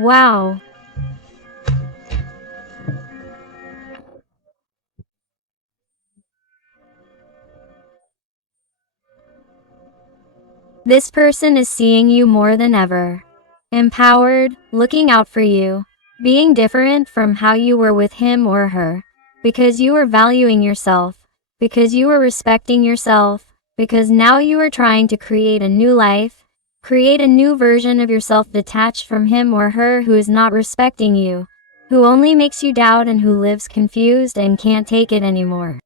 Wow. This person is seeing you more than ever. Empowered, looking out for you, being different from how you were with him or her. Because you are valuing yourself, because you are respecting yourself, because now you are trying to create a new life, create a new version of yourself detached from him or her who is not respecting you, who only makes you doubt and who lives confused and can't take it anymore.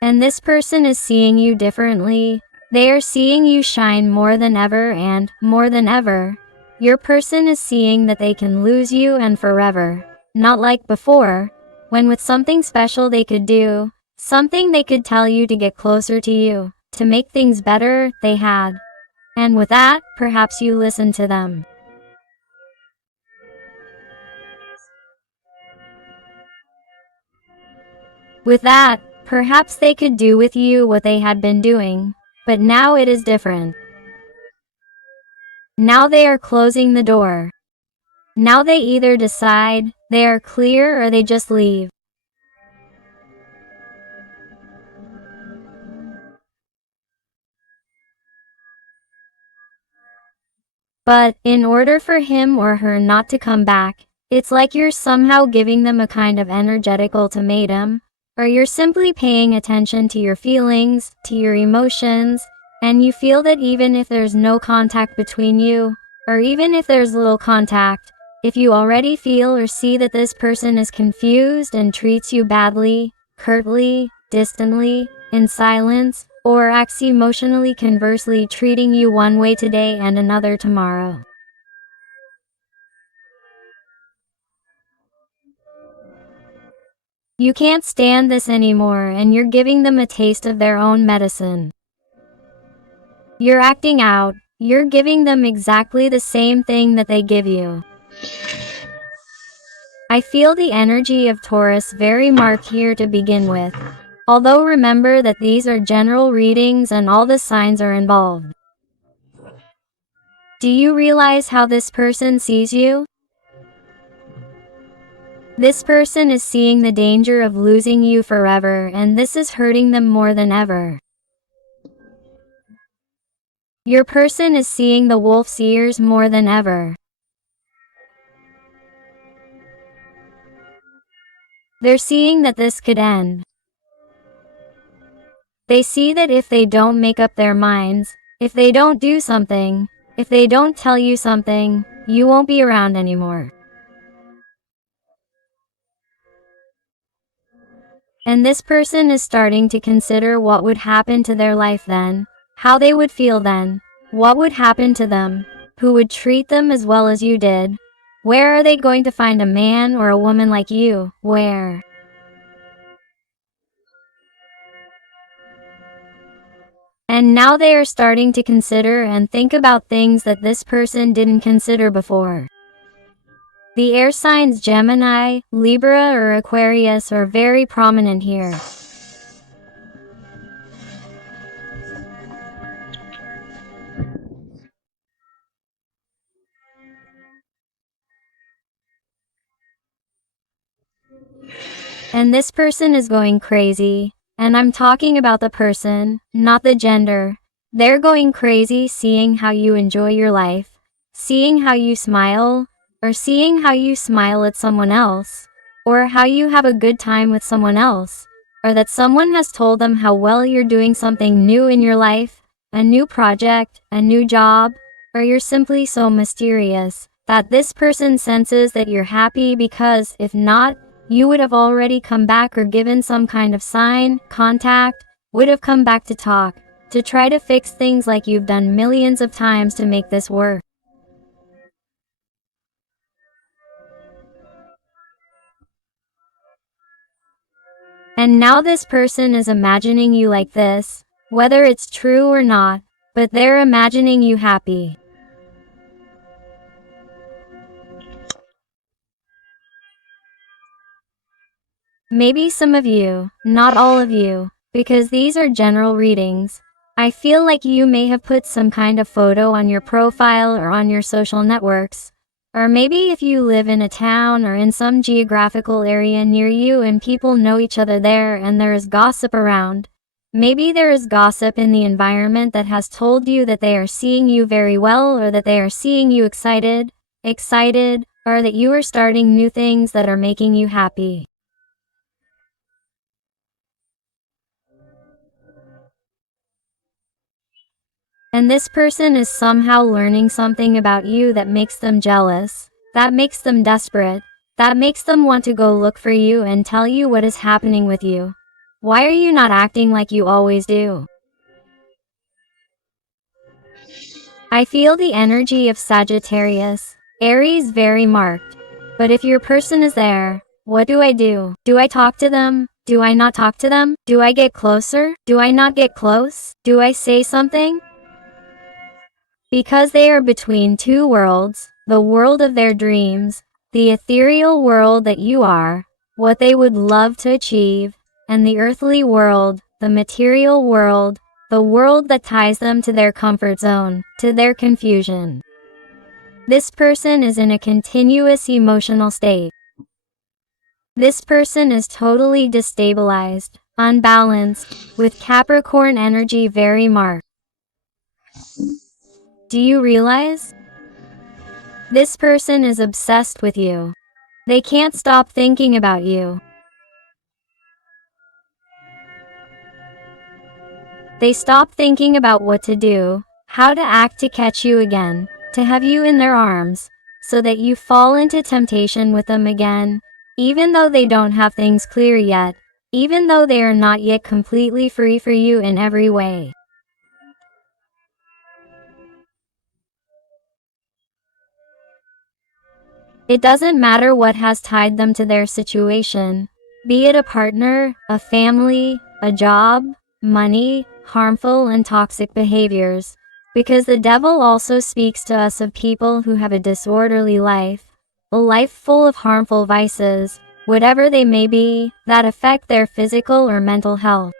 And this person is seeing you differently. They are seeing you shine more than ever, and, more than ever, your person is seeing that they can lose you and forever. Not like before, when with something special they could do, something they could tell you to get closer to you, to make things better, they had. And with that, perhaps you listen to them. With that, perhaps they could do with you what they had been doing. But now it is different. Now they are closing the door. Now they either decide they are clear or they just leave. But, in order for him or her not to come back, it's like you're somehow giving them a kind of energetic ultimatum, or you're simply paying attention to your feelings, to your emotions, and you feel that even if there's no contact between you, or even if there's little contact, if you already feel or see that this person is confused and treats you badly, curtly, distantly, in silence, or acts emotionally conversely, treating you one way today and another tomorrow. You can't stand this anymore and you're giving them a taste of their own medicine. You're acting out, you're giving them exactly the same thing that they give you. I feel the energy of Taurus very marked here to begin with. Although remember that these are general readings and all the signs are involved. Do you realize how this person sees you? This person is seeing the danger of losing you forever, and this is hurting them more than ever. Your person is seeing the wolf's ears more than ever. They're seeing that this could end. They see that if they don't make up their minds, if they don't do something, if they don't tell you something, you won't be around anymore. And this person is starting to consider what would happen to their life then, how they would feel then, what would happen to them, who would treat them as well as you did. Where are they going to find a man or a woman like you? Where? And now they are starting to consider and think about things that this person didn't consider before. The air signs Gemini, Libra, or Aquarius are very prominent here. And this person is going crazy. And I'm talking about the person, not the gender. They're going crazy seeing how you enjoy your life, seeing how you smile, or seeing how you smile at someone else, or how you have a good time with someone else, or that someone has told them how well you're doing something new in your life, a new project, a new job, or you're simply so mysterious that this person senses that you're happy because, if not, you would have already come back or given some kind of sign, contact, would have come back to talk, to try to fix things like you've done millions of times to make this work. And now this person is imagining you like this, whether it's true or not, but they're imagining you happy. Maybe some of you, not all of you, because these are general readings. I feel like you may have put some kind of photo on your profile or on your social networks. Or maybe if you live in a town or in some geographical area near you and people know each other there and there is gossip around. Maybe there is gossip in the environment that has told you that they are seeing you very well, or that they are seeing you excited, or that you are starting new things that are making you happy. And this person is somehow learning something about you that makes them jealous, that makes them desperate, that makes them want to go look for you and tell you what is happening with you. Why are you not acting like you always do? I feel the energy of Sagittarius, Aries very marked. But if your person is there, what do I do? Do I talk to them? Do I not talk to them? Do I get closer? Do I not get close? Do I say something? Because they are between two worlds, the world of their dreams, the ethereal world that you are, what they would love to achieve, and the earthly world, the material world, the world that ties them to their comfort zone, to their confusion. This person is in a continuous emotional state. This person is totally destabilized, unbalanced, with Capricorn energy very marked. Do you realize? This person is obsessed with you. They can't stop thinking about you. They stop thinking about what to do, how to act to catch you again, to have you in their arms, so that you fall into temptation with them again, even though they don't have things clear yet, even though they are not yet completely free for you in every way. It doesn't matter what has tied them to their situation, be it a partner, a family, a job, money, harmful and toxic behaviors, because the devil also speaks to us of people who have a disorderly life, a life full of harmful vices, whatever they may be, that affect their physical or mental health.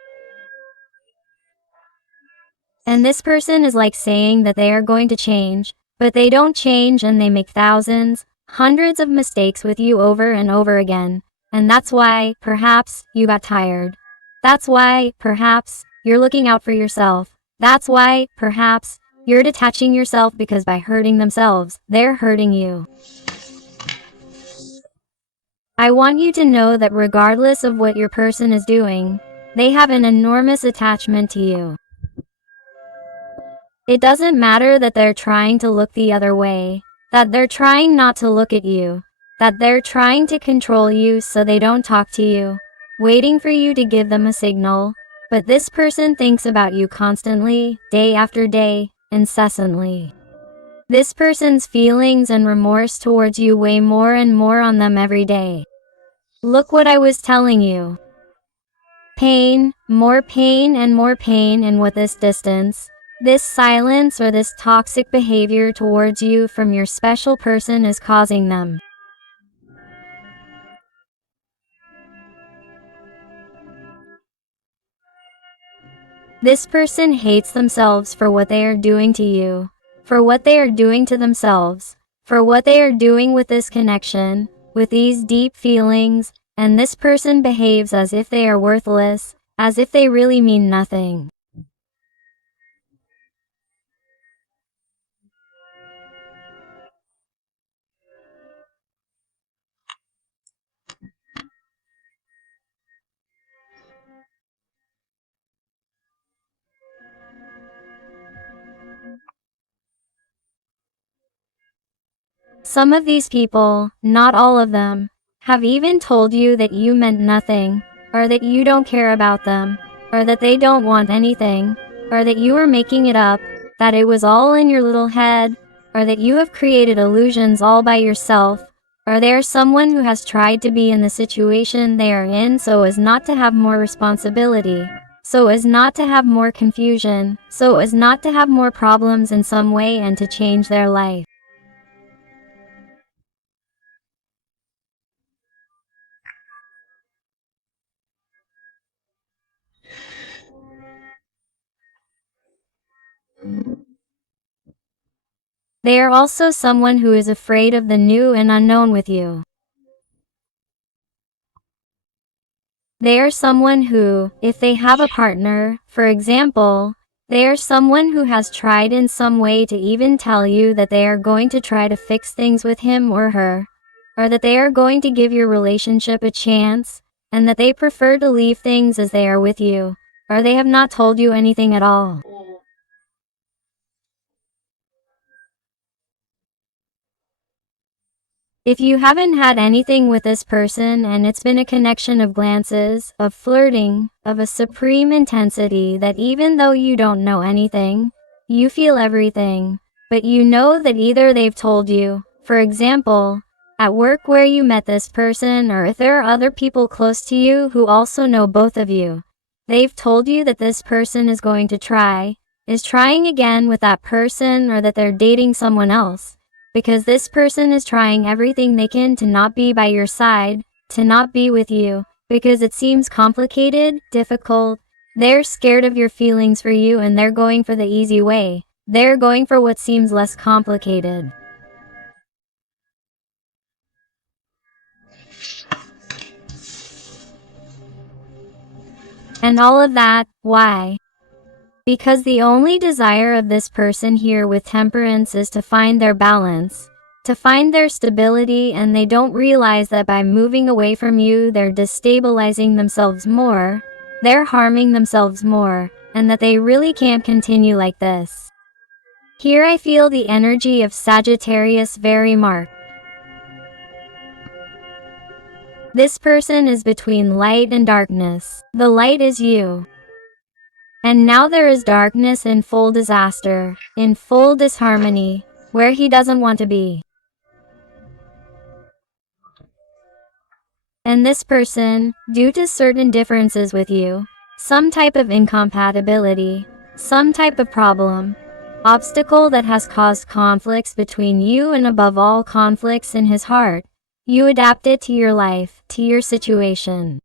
And this person is like saying that they are going to change, but they don't change and they make thousands, hundreds of mistakes with you over and over again. And that's why, perhaps, you got tired. That's why, perhaps, you're looking out for yourself. That's why, perhaps, you're detaching yourself, because by hurting themselves, they're hurting you. I want you to know that regardless of what your person is doing, they have an enormous attachment to you. It doesn't matter that they're trying to look the other way, that they're trying not to look at you, that they're trying to control you so they don't talk to you, waiting for you to give them a signal, but this person thinks about you constantly, day after day, incessantly. This person's feelings and remorse towards you weigh more and more on them every day. Look what I was telling you. Pain, and more pain, and with this distance, this silence or this toxic behavior towards you from your special person is causing them. This person hates themselves for what they are doing to you, for what they are doing to themselves, for what they are doing with this connection, with these deep feelings, and this person behaves as if they are worthless, as if they really mean nothing. Some of these people, not all of them, have even told you that you meant nothing, or that you don't care about them, or that they don't want anything, or that you were making it up, that it was all in your little head, or that you have created illusions all by yourself, or they are someone who has tried to be in the situation they are in so as not to have more responsibility, so as not to have more confusion, so as not to have more problems in some way and to change their life. They are also someone who is afraid of the new and unknown with you. They are someone who, if they have a partner, for example, they are someone who has tried in some way to even tell you that they are going to try to fix things with him or her, or that they are going to give your relationship a chance, and that they prefer to leave things as they are with you, or they have not told you anything at all. If you haven't had anything with this person and it's been a connection of glances, of flirting, of a supreme intensity that even though you don't know anything, you feel everything, but you know that either they've told you, for example, at work where you met this person, or if there are other people close to you who also know both of you, they've told you that this person is going to is trying again with that person, or that they're dating someone else. Because this person is trying everything they can to not be by your side, to not be with you, because it seems complicated, difficult. They're scared of your feelings for you and they're going for the easy way. They're going for what seems less complicated. And all of that, why? Because the only desire of this person here with temperance is to find their balance, to find their stability, and they don't realize that by moving away from you they're destabilizing themselves more, they're harming themselves more, and that they really can't continue like this. Here I feel the energy of Sagittarius very marked. This person is between light and darkness. The light is you. And now there is darkness in full disaster, in full disharmony, where he doesn't want to be. And this person, due to certain differences with you, some type of incompatibility, some type of problem, obstacle that has caused conflicts between you, and above all conflicts in his heart, you adapt it to your life, to your situation.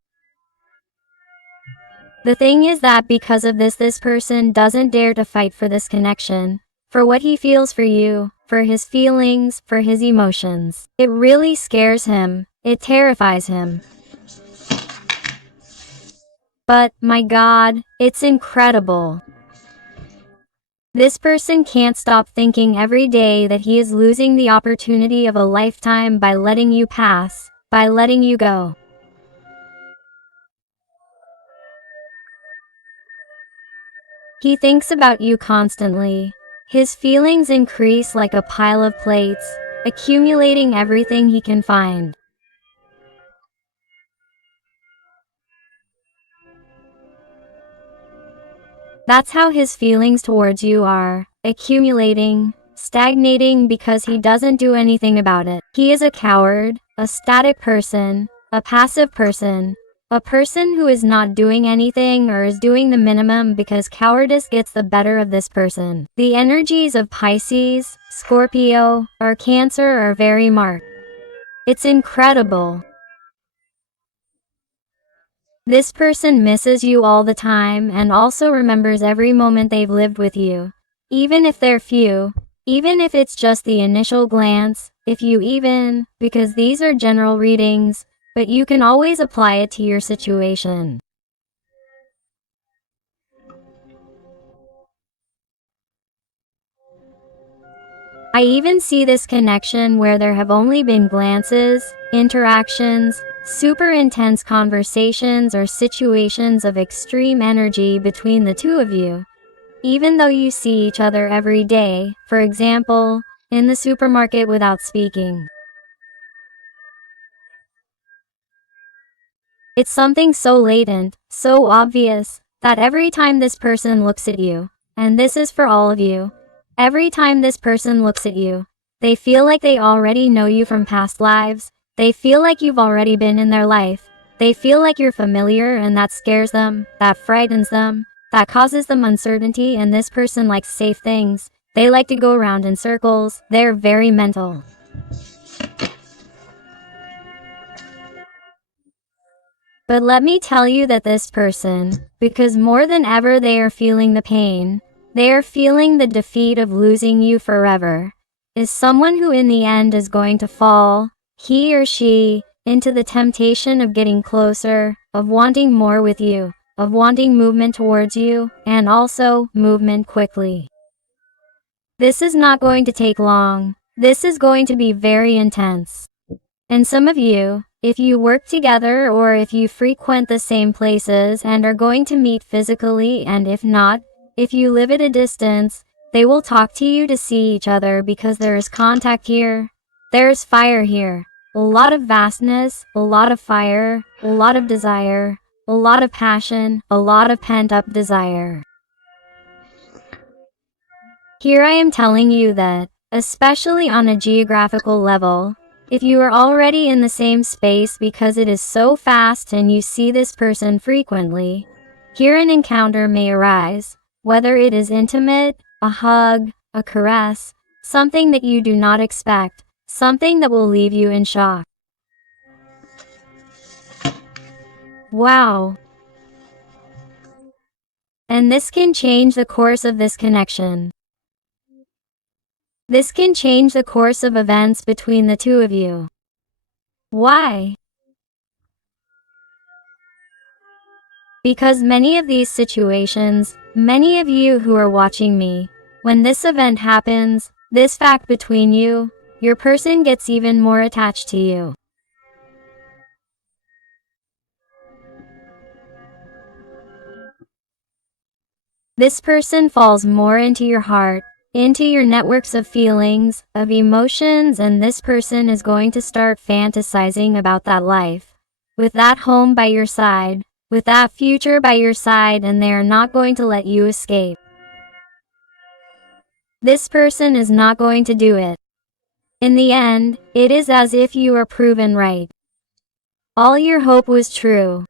The thing is that because of this person doesn't dare to fight for this connection, for what he feels for you, for his feelings, for his emotions. It really scares him, it terrifies him. But, my God, it's incredible. This person can't stop thinking every day that he is losing the opportunity of a lifetime by letting you pass, by letting you go. He thinks about you constantly. His feelings increase like a pile of plates, accumulating everything he can find. That's how his feelings towards you are, accumulating, stagnating, because he doesn't do anything about it. He is a coward, a static person, a passive person, a person who is not doing anything or is doing the minimum because cowardice gets the better of this person. The energies of Pisces, Scorpio, or Cancer are very marked. It's incredible. This person misses you all the time and also remembers every moment they've lived with you. Even if they're few, even if it's just the initial glance, because these are general readings, but you can always apply it to your situation. I even see this connection where there have only been glances, interactions, super intense conversations, or situations of extreme energy between the two of you. Even though you see each other every day, for example, in the supermarket without speaking. It's something so latent, so obvious, that every time this person looks at you, and this is for all of you, every time this person looks at you, they feel like they already know you from past lives, they feel like you've already been in their life, they feel like you're familiar, and that scares them, that frightens them, that causes them uncertainty. And this person likes safe things, they like to go around in circles, they're very mental. But let me tell you that this person, because more than ever they are feeling the pain, they are feeling the defeat of losing you forever. is someone who in the end is going to fall, he or she, into the temptation of getting closer, of wanting more with you, of wanting movement towards you, and also movement quickly. This is not going to take long. This is going to be very intense. And some of you, if you work together or if you frequent the same places and are going to meet physically, and if not, if you live at a distance, they will talk to you to see each other because there is contact here. There is fire here. A lot of vastness, a lot of fire, a lot of desire, a lot of passion, a lot of pent-up desire. Here I am telling you that, especially on a geographical level, if you are already in the same space because it is so fast and you see this person frequently, here an encounter may arise, whether it is intimate, a hug, a caress, something that you do not expect, something that will leave you in shock. Wow. And this can change the course of this connection. This can change the course of events between the two of you. Why? Because many of these situations, many of you who are watching me, when this event happens, this fact between you, your person gets even more attached to you. This person falls more into your heart, into your networks of feelings, of emotions, and this person is going to start fantasizing about that life, with that home by your side, with that future by your side, and they are not going to let you escape. This person is not going to do it. In the end, it is as if you are proven right. All your hope was true.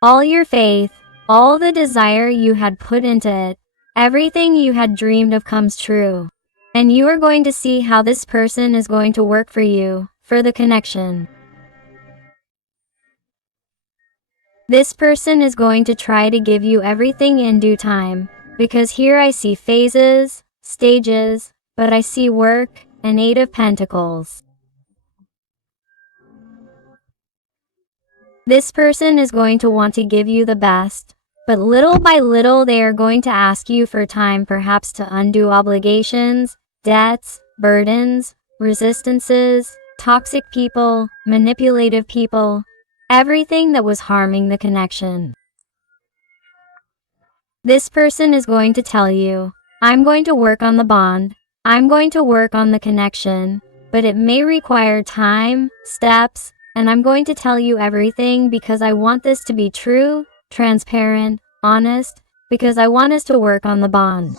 All your faith, all the desire you had put into it, everything you had dreamed of comes true. And you are going to see how this person is going to work for you, for the connection. This person is going to try to give you everything in due time, because here I see phases, stages, but I see work, an 8 of Pentacles. This person is going to want to give you the best, but little by little they are going to ask you for time, perhaps to undo obligations, debts, burdens, resistances, toxic people, manipulative people, everything that was harming the connection. This person is going to tell you, I'm going to work on the bond, I'm going to work on the connection, but it may require time, steps, and I'm going to tell you everything because I want this to be true, transparent, honest, because I want us to work on the bond.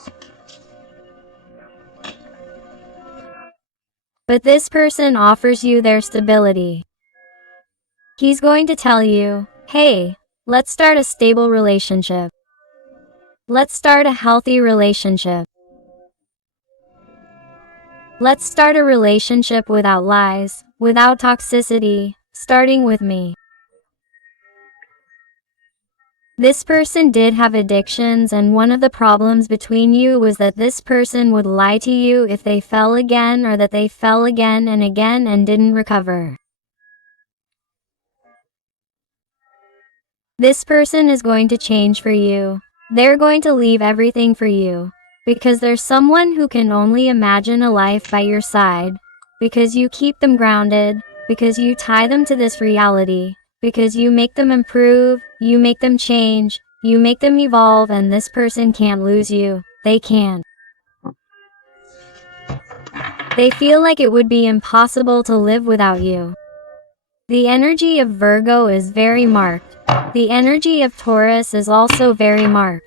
But this person offers you their stability. He's going to tell you, hey, let's start a stable relationship. Let's start a healthy relationship. Let's start a relationship without lies, without toxicity, starting with me. This person did have addictions, and one of the problems between you was that this person would lie to you if they fell again, or that they fell again and didn't recover. This person is going to change for you. They're going to leave everything for you, because there's someone who can only imagine a life by your side, because you keep them grounded, because you tie them to this reality, because you make them improve, you make them change, you make them evolve, and this person can't lose you. They can't. They feel like it would be impossible to live without you. The energy of Virgo is very marked. The energy of Taurus is also very marked.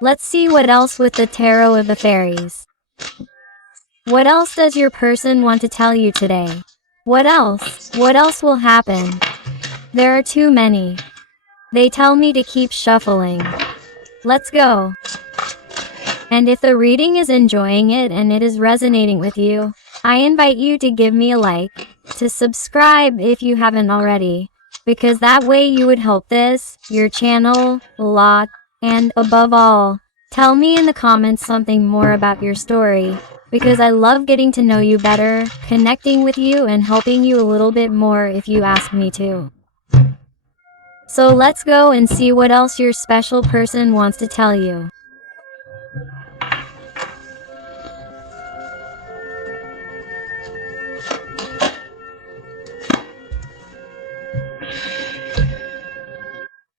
Let's see what else with the Tarot of the Fairies. What else does your person want to tell you today? What else? What else will happen? There are too many. They tell me to keep shuffling. Let's go. And if the reading is enjoying it and it is resonating with you, I invite you to give me a like, to subscribe if you haven't already, because that way you would help this, your channel, a lot, and above all, Tell me in the comments something more about your story, because I love getting to know you better, connecting with you and helping you a little bit more if you ask me to. So let's go and see what else your special person wants to tell you.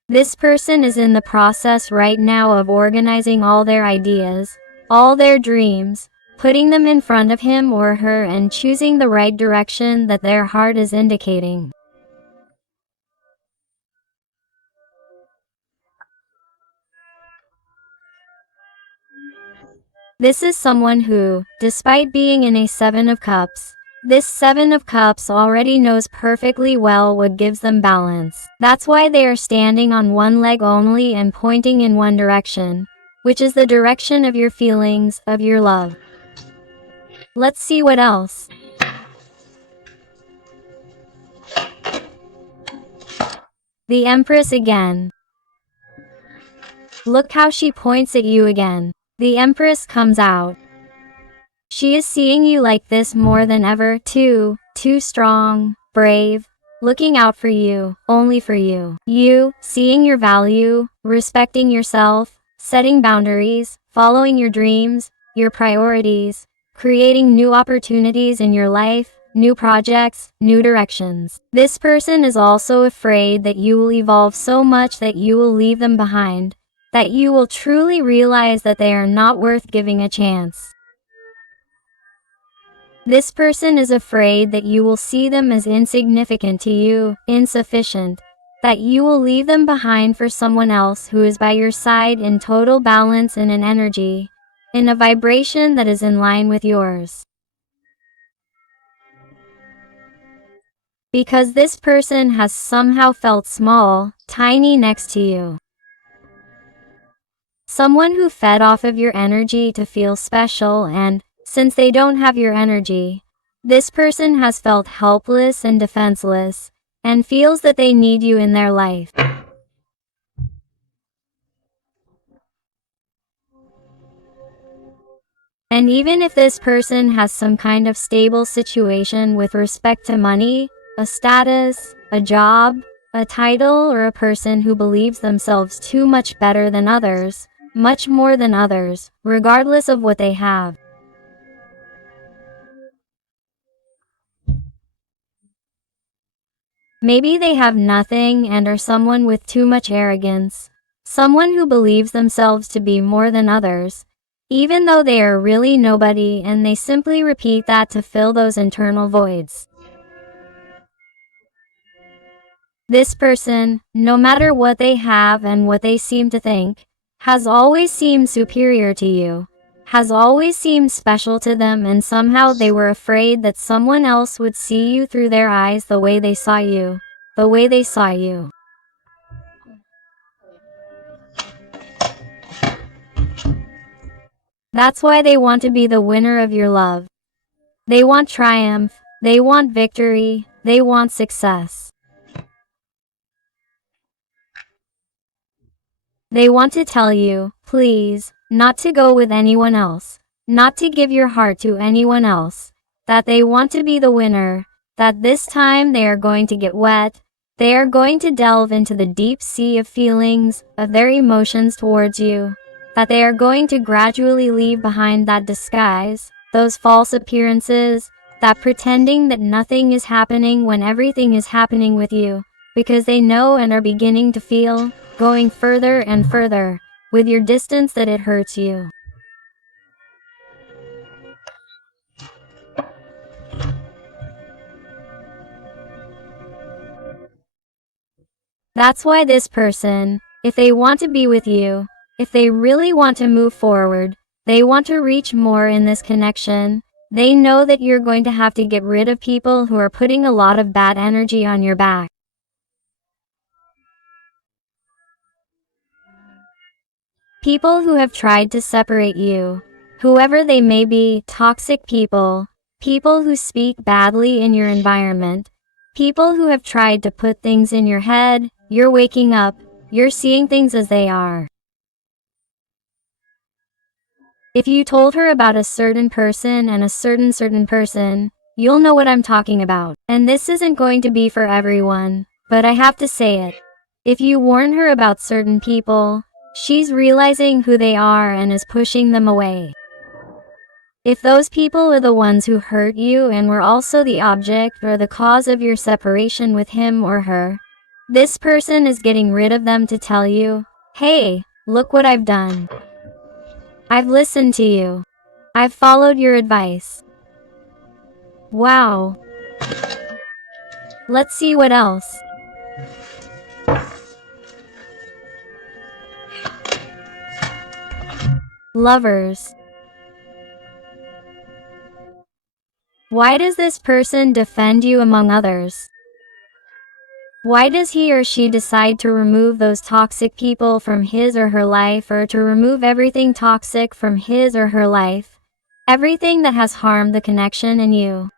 This person is in the process right now of organizing all their ideas, all their dreams, putting them in front of him or her and choosing the right direction that their heart is indicating. This is someone who, despite being in a Seven of Cups, this Seven of Cups already knows perfectly well what gives them balance. That's why they are standing on one leg only and pointing in one direction, which is the direction of your feelings, of your love. Let's see what else. The Empress again. Look how she points at you again. The Empress comes out. She is seeing you like this more than ever, too strong, brave, looking out for you, only for you. You, seeing your value, respecting yourself, setting boundaries, following your dreams, your priorities, creating new opportunities in your life, new projects, new directions. This person is also afraid that you will evolve so much that you will leave them behind, that you will truly realize that they are not worth giving a chance. This person is afraid that you will see them as insignificant to you, insufficient, that you will leave them behind for someone else who is by your side in total balance and in energy, in a vibration that is in line with yours. Because this person has somehow felt small, tiny next to you. Someone who fed off of your energy to feel special, and, since they don't have your energy, this person has felt helpless and defenseless, and feels that they need you in their life. And even if this person has some kind of stable situation with respect to money, a status, a job, a title, or a person who believes themselves too much better than others, much more than others, regardless of what they have. Maybe they have nothing and are someone with too much arrogance, someone who believes themselves to be more than others, even though they are really nobody, and they simply repeat that to fill those internal voids. This person, no matter what they have and what they seem to think, has always seemed superior to you, has always seemed special to them, and somehow they were afraid that someone else would see you through their eyes the way they saw you, the way they saw you. That's why they want to be the winner of your love. They want triumph, they want victory, they want success. They want to tell you, please, not to go with anyone else, not to give your heart to anyone else, that they want to be the winner, that this time they are going to get wet, they are going to delve into the deep sea of feelings, of their emotions towards you, that they are going to gradually leave behind that disguise, those false appearances, that pretending that nothing is happening when everything is happening with you, because they know and are beginning to feel, going further and further, with your distance, that it hurts you. That's why this person, if they want to be with you, if they really want to move forward, they want to reach more in this connection, they know that you're going to have to get rid of people who are putting a lot of bad energy on your back. People who have tried to separate you, whoever they may be, toxic people, people who speak badly in your environment, people who have tried to put things in your head, you're waking up, you're seeing things as they are. If you told her about a certain person and a certain person, you'll know what I'm talking about. And this isn't going to be for everyone, but I have to say it. If you warn her about certain people, she's realizing who they are and is pushing them away. If those people are the ones who hurt you and were also the object or the cause of your separation with him or her, this person is getting rid of them to tell you, hey, look what I've done. I've listened to you. I've followed your advice. Wow. Let's see what else. Lovers. Why does this person defend you among others? Why does he or she decide to remove those toxic people from his or her life, or to remove everything toxic from his or her life? Everything that has harmed the connection in you.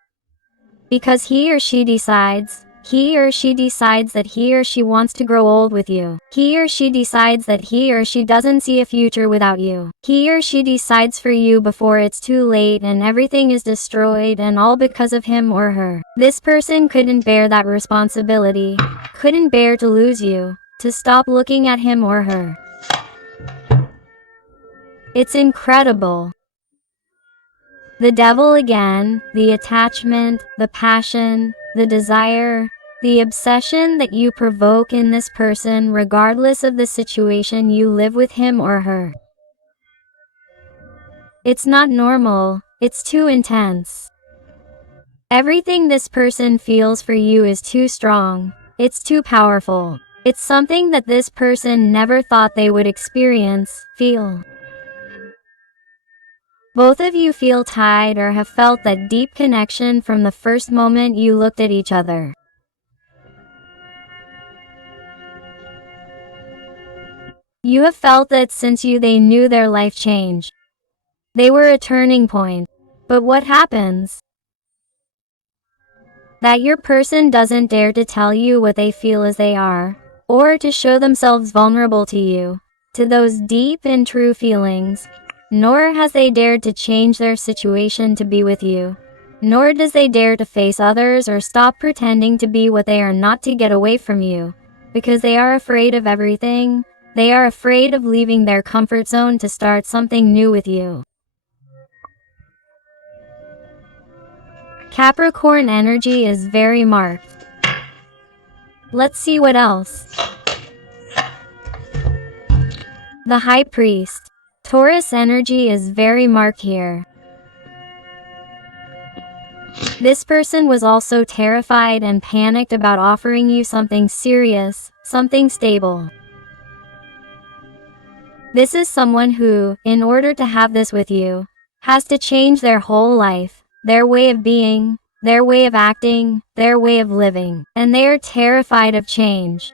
Because he or she decides that he or she wants to grow old with you. He or she decides that he or she doesn't see a future without you. He or she decides for you before it's too late and everything is destroyed, and all because of him or her. This person couldn't bear that responsibility, couldn't bear to lose you, to stop looking at him or her. It's incredible. The devil again, the attachment, the passion, the desire, the obsession that you provoke in this person regardless of the situation you live with him or her. It's not normal, it's too intense. Everything this person feels for you is too strong, it's too powerful. It's something that this person never thought they would experience, feel. Both of you feel tied or have felt that deep connection from the first moment you looked at each other. You have felt that since they knew their life changed. They were a turning point. But what happens? That your person doesn't dare to tell you what they feel as they are, or to show themselves vulnerable to you, to those deep and true feelings, nor has they dared to change their situation to be with you, nor does they dare to face others or stop pretending to be what they are not to get away from you, because they are afraid of everything. They are afraid of leaving their comfort zone to start something new with you. Capricorn energy is very marked. Let's see what else. The High Priest. Taurus energy is very marked here. This person was also terrified and panicked about offering you something serious, something stable. This is someone who, in order to have this with you, has to change their whole life, their way of being, their way of acting, their way of living, and they are terrified of change.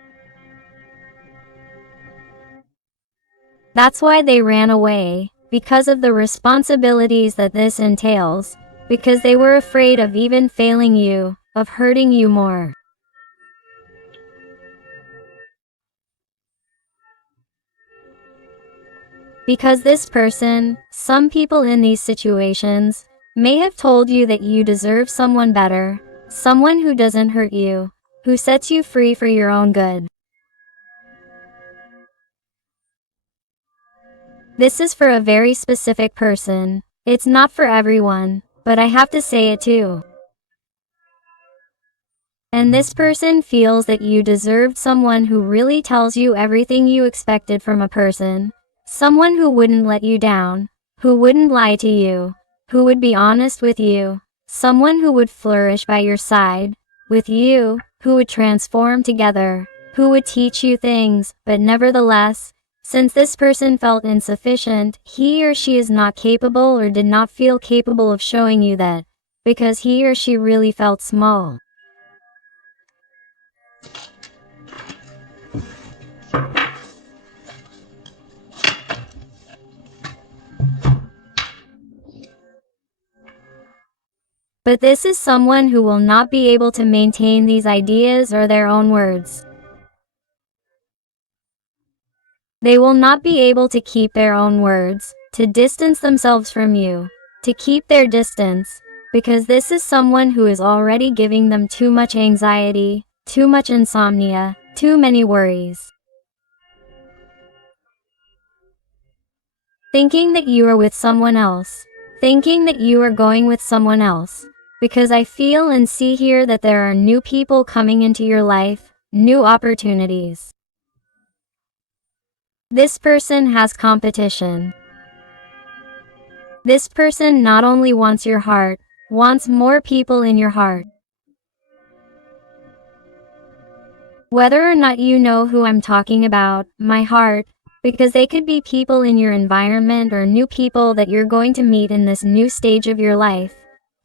That's why they ran away, because of the responsibilities that this entails, because they were afraid of even failing you, of hurting you more. Because this person, some people in these situations, may have told you that you deserve someone better, someone who doesn't hurt you, who sets you free for your own good. This is for a very specific person. It's not for everyone, but I have to say it too. And this person feels that you deserved someone who really tells you everything you expected from a person, someone who wouldn't let you down, who wouldn't lie to you, who would be honest with you, someone who would flourish by your side, with you, who would transform together, who would teach you things, but nevertheless, since this person felt insufficient, he or she is not capable or did not feel capable of showing you that, because he or she really felt small. But this is someone who will not be able to maintain these ideas or their own words. They will not be able to keep their own words, to distance themselves from you, to keep their distance, because this is someone who is already giving them too much anxiety, too much insomnia, too many worries. Thinking that you are with someone else, thinking that you are going with someone else, because I feel and see here that there are new people coming into your life, new opportunities. This person has competition. This person not only wants your heart, wants more people in your heart. Whether or not you know who I'm talking about, my heart, because they could be people in your environment or new people that you're going to meet in this new stage of your life.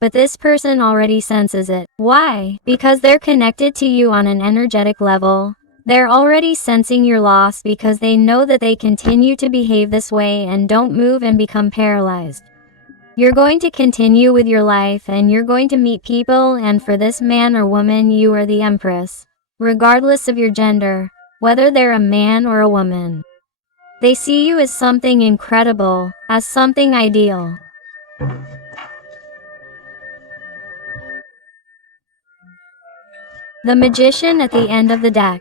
But this person already senses it. Why? Because they're connected to you on an energetic level. They're already sensing your loss because they know that they continue to behave this way and don't move and become paralyzed. You're going to continue with your life and you're going to meet people, and for this man or woman you are the empress, regardless of your gender, whether they're a man or a woman. They see you as something incredible, as something ideal. The Magician at the end of the deck.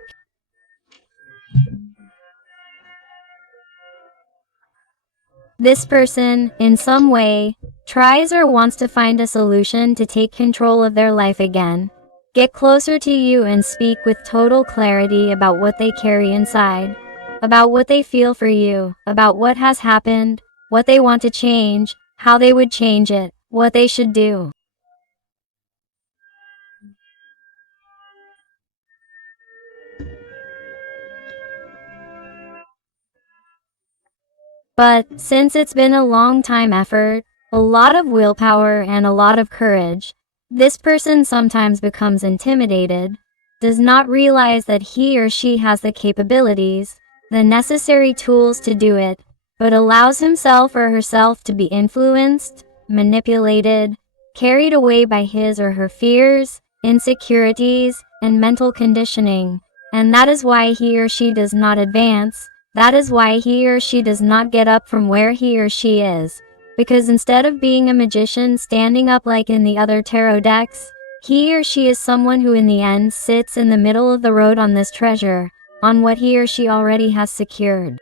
This person, in some way, tries or wants to find a solution to take control of their life again, get closer to you and speak with total clarity about what they carry inside, about what they feel for you, about what has happened, what they want to change, how they would change it, what they should do. But, since it's been a long time effort, a lot of willpower and a lot of courage, this person sometimes becomes intimidated, does not realize that he or she has the capabilities, the necessary tools to do it, but allows himself or herself to be influenced, manipulated, carried away by his or her fears, insecurities, and mental conditioning, and that is why he or she does not advance. That is why he or she does not get up from where he or she is. Because instead of being a magician standing up like in the other tarot decks, he or she is someone who in the end sits in the middle of the road on this treasure, on what he or she already has secured.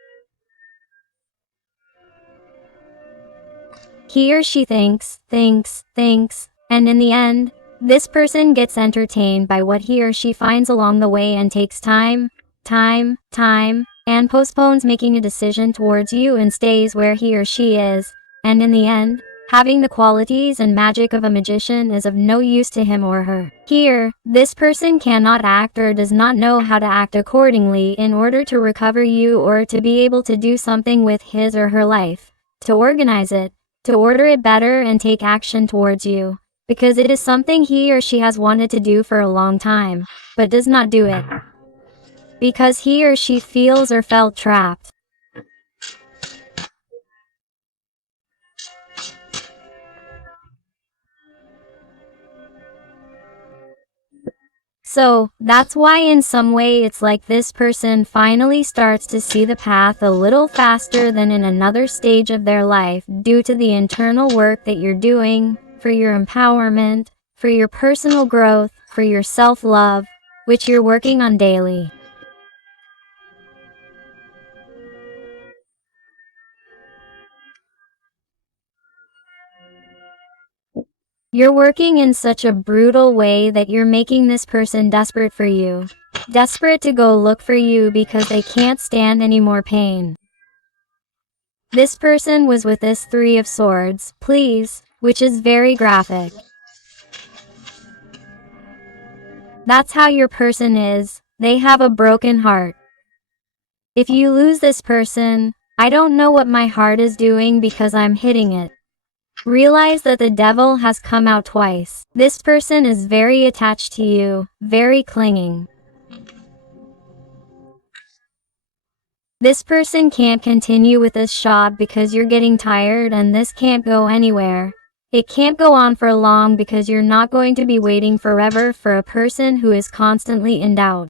He or she thinks, and in the end, this person gets entertained by what he or she finds along the way and takes time, and postpones making a decision towards you and stays where he or she is, and in the end, having the qualities and magic of a magician is of no use to him or her. Here, this person cannot act or does not know how to act accordingly in order to recover you or to be able to do something with his or her life, to organize it, to order it better and take action towards you, because it is something he or she has wanted to do for a long time, but does not do it, because he or she feels or felt trapped. So, that's why in some way it's like this person finally starts to see the path a little faster than in another stage of their life due to the internal work that you're doing, for your empowerment, for your personal growth, for your self-love, which you're working on daily. You're working in such a brutal way that you're making this person desperate for you. Desperate to go look for you because they can't stand any more pain. This person was with this Three of Swords, please, which is very graphic. That's how your person is. They have a broken heart. If you lose this person, I don't know what my heart is doing because I'm hitting it. Realize that the devil has come out twice. This person is very attached to you, very clinging. This person can't continue with this shot because you're getting tired and this can't go anywhere. It can't go on for long because you're not going to be waiting forever for a person who is constantly in doubt.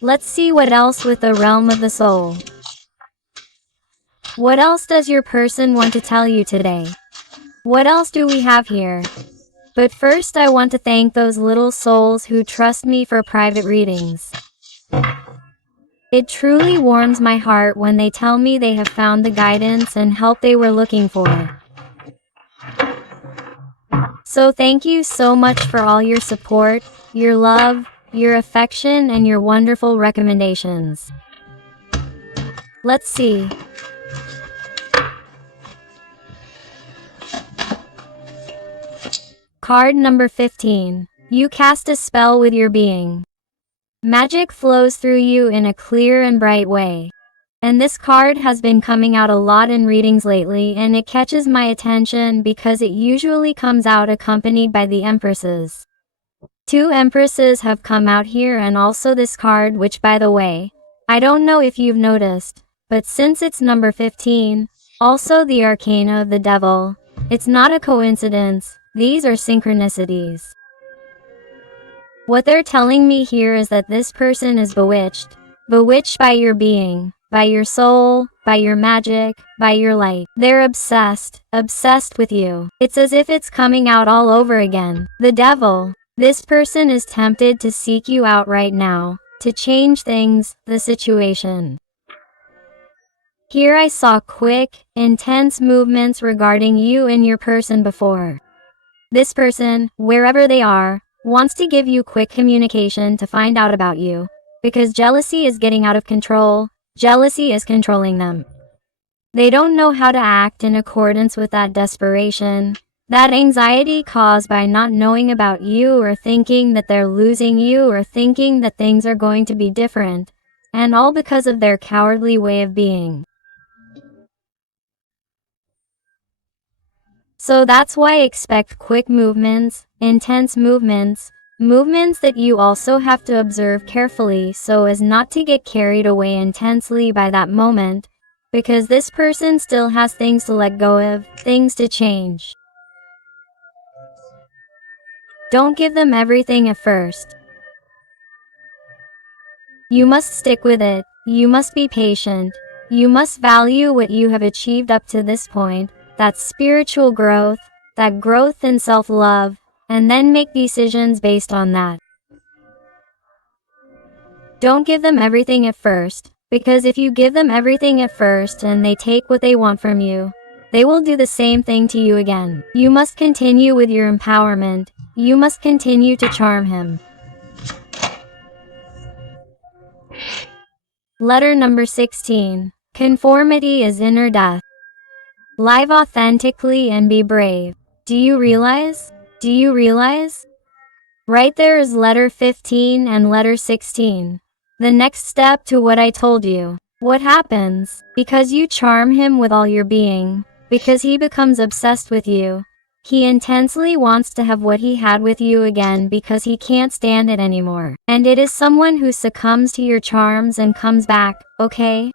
Let's see what else with the realm of the soul. What else does your person want to tell you today? What else do we have here? But first I want to thank those little souls who trust me for private readings. It truly warms my heart when they tell me they have found the guidance and help they were looking for. So thank you so much for all your support, your love, your affection, and your wonderful recommendations. Let's see. Card number 15. You cast a spell with your being. Magic flows through you in a clear and bright way. And this card has been coming out a lot in readings lately, and it catches my attention because it usually comes out accompanied by the Empresses. 2 Empresses have come out here, and also this card, which, by the way, I don't know if you've noticed, but since it's number 15, also the Arcana of the Devil, it's not a coincidence, these are synchronicities. What they're telling me here is that this person is bewitched by your being, by your soul, by your magic, by your light. They're obsessed with you. It's as if it's coming out all over again. The devil. This person is tempted to seek you out right now, to change things, the situation. Here I saw quick, intense movements regarding you and your person before. This person, wherever they are, wants to give you quick communication to find out about you, because jealousy is getting out of control, jealousy is controlling them. They don't know how to act in accordance with that desperation, that anxiety caused by not knowing about you or thinking that they're losing you or thinking that things are going to be different, and all because of their cowardly way of being. So that's why I expect quick movements, intense movements, movements that you also have to observe carefully so as not to get carried away intensely by that moment, because this person still has things to let go of, things to change. Don't give them everything at first. You must stick with it, you must be patient, you must value what you have achieved up to this point, that spiritual growth, that growth in self-love, and then make decisions based on that. Don't give them everything at first, because if you give them everything at first and they take what they want from you, they will do the same thing to you again. You must continue with your empowerment, you must continue to charm him. Letter number 16. Conformity is inner death. Live authentically and be brave. Do you realize? Do you realize? Right there is letter 15 and letter 16. The next step to what I told you. What happens? Because you charm him with all your being, because he becomes obsessed with you. He intensely wants to have what he had with you again because he can't stand it anymore. And it is someone who succumbs to your charms and comes back, okay?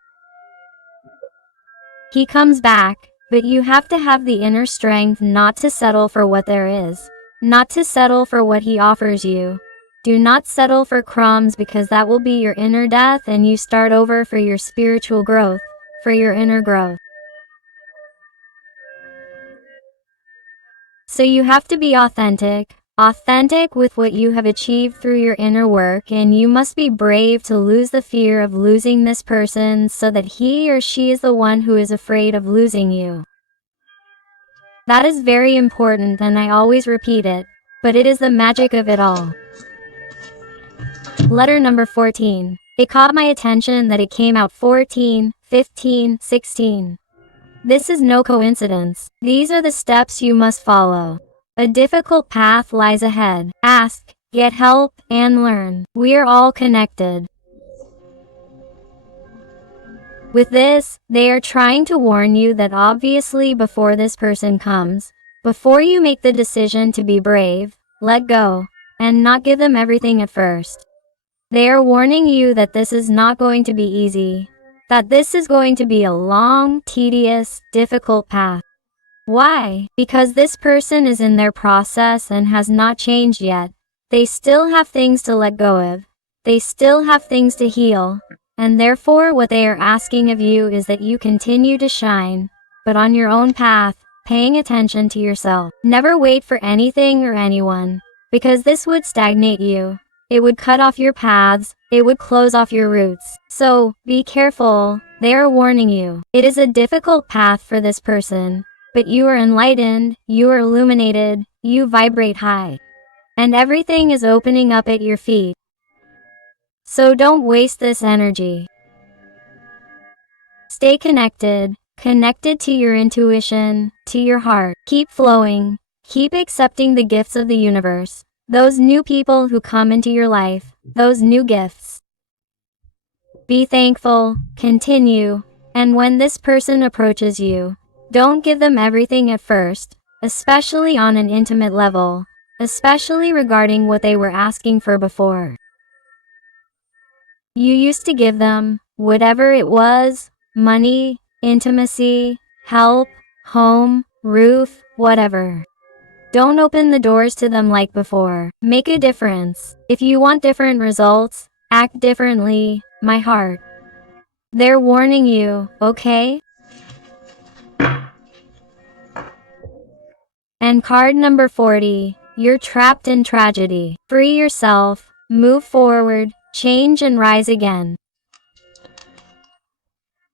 He comes back, but you have to have the inner strength not to settle for what there is, not to settle for what he offers you. Do not settle for crumbs, because that will be your inner death and you start over for your spiritual growth, for your inner growth. So you have to be authentic with what you have achieved through your inner work, and you must be brave to lose the fear of losing this person so that he or she is the one who is afraid of losing you. That is very important, and I always repeat it, but it is the magic of it all. Letter number 14. It caught my attention that it came out 14, 15, 16. This is no coincidence. These are the steps you must follow. A difficult path lies ahead. Ask, get help, and learn. We are all connected. With this, they are trying to warn you that obviously before this person comes, before you make the decision to be brave, let go, and not give them everything at first. They are warning you that this is not going to be easy, that this is going to be a long, tedious, difficult path. Why? Because this person is in their process and has not changed yet. They still have things to let go of. They still have things to heal, and therefore what they are asking of you is that you continue to shine, but on your own path, paying attention to yourself. Never wait for anything or anyone, because this would stagnate you. It would cut off your paths, it would close off your roots. So, be careful, they are warning you. It is a difficult path for this person, but you are enlightened, you are illuminated, you vibrate high. And everything is opening up at your feet. So don't waste this energy. Stay connected, connected to your intuition, to your heart. Keep flowing, keep accepting the gifts of the universe. Those new people who come into your life, those new gifts. Be thankful, continue, and when this person approaches you, don't give them everything at first, especially on an intimate level, especially regarding what they were asking for before. You used to give them, whatever it was, money, intimacy, help, home, roof, whatever. Don't open the doors to them like before. Make a difference. If you want different results, act differently, my heart. They're warning you, okay? And card number 40, you're trapped in tragedy. Free yourself, move forward, change and rise again.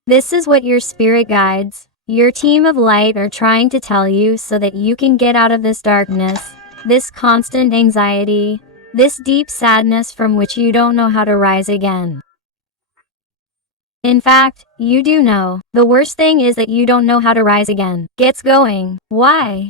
This is what your spirit guides, your team of light are trying to tell you so that you can get out of this darkness, this constant anxiety, this deep sadness from which you don't know how to rise again. In fact, you do know. The worst thing is that you don't know how to rise again. Gets going. Why?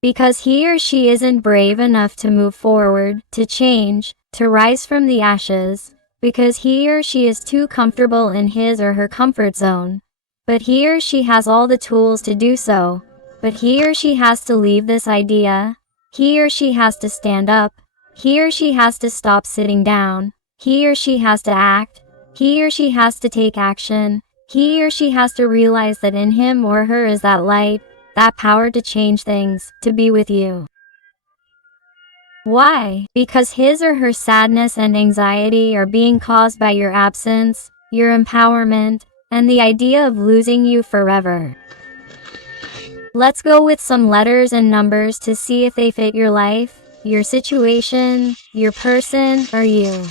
Because he or she isn't brave enough to move forward, to change, to rise from the ashes, because he or she is too comfortable in his or her comfort zone. But he or she has all the tools to do so. But he or she has to leave this idea. He or she has to stand up. He or she has to stop sitting down. He or she has to act. He or she has to take action. He or she has to realize that in him or her is that light, that power to change things, to be with you. Why? Because his or her sadness and anxiety are being caused by your absence, your empowerment, and the idea of losing you forever. Let's go with some letters and numbers to see if they fit your life, your situation, your person, or you.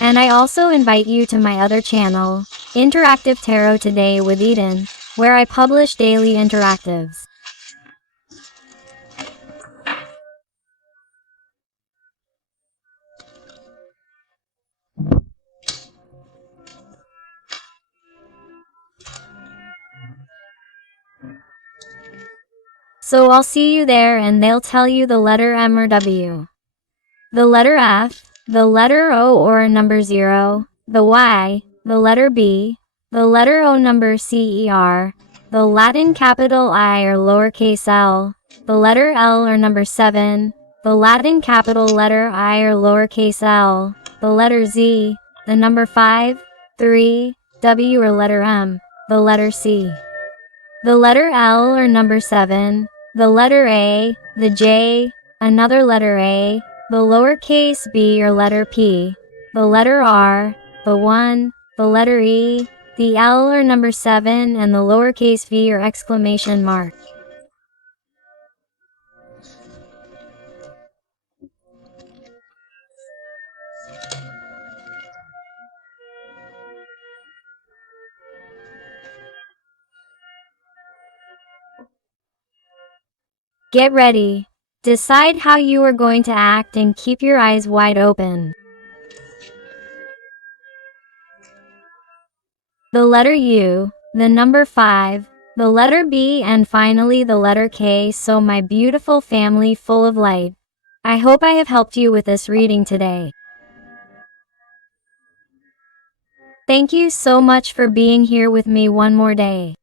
And I also invite you to my other channel, Interactive Tarot Today with Eden, where I publish daily interactives. So I'll see you there and they'll tell you the letter M or W, the letter F, the letter O or number 0, the Y, the letter B, the letter O number CER, the Latin capital I or lowercase l, the letter L or number 7, the Latin capital letter I or lowercase l, the letter Z, the number 5, 3, W or letter M, the letter C, the letter L or number 7, the letter A, the J, another letter A, the lowercase b or letter P, the letter R, the 1, the letter E, the L or number 7, and the lowercase v or exclamation mark. Get ready. Decide how you are going to act and keep your eyes wide open. The letter U, the number 5, the letter B, and finally the letter K. So my beautiful family full of light, I hope I have helped you with this reading today. Thank you so much for being here with me one more day.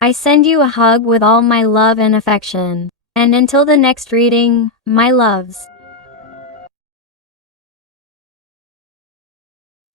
I send you a hug with all my love and affection. And until the next reading, my loves.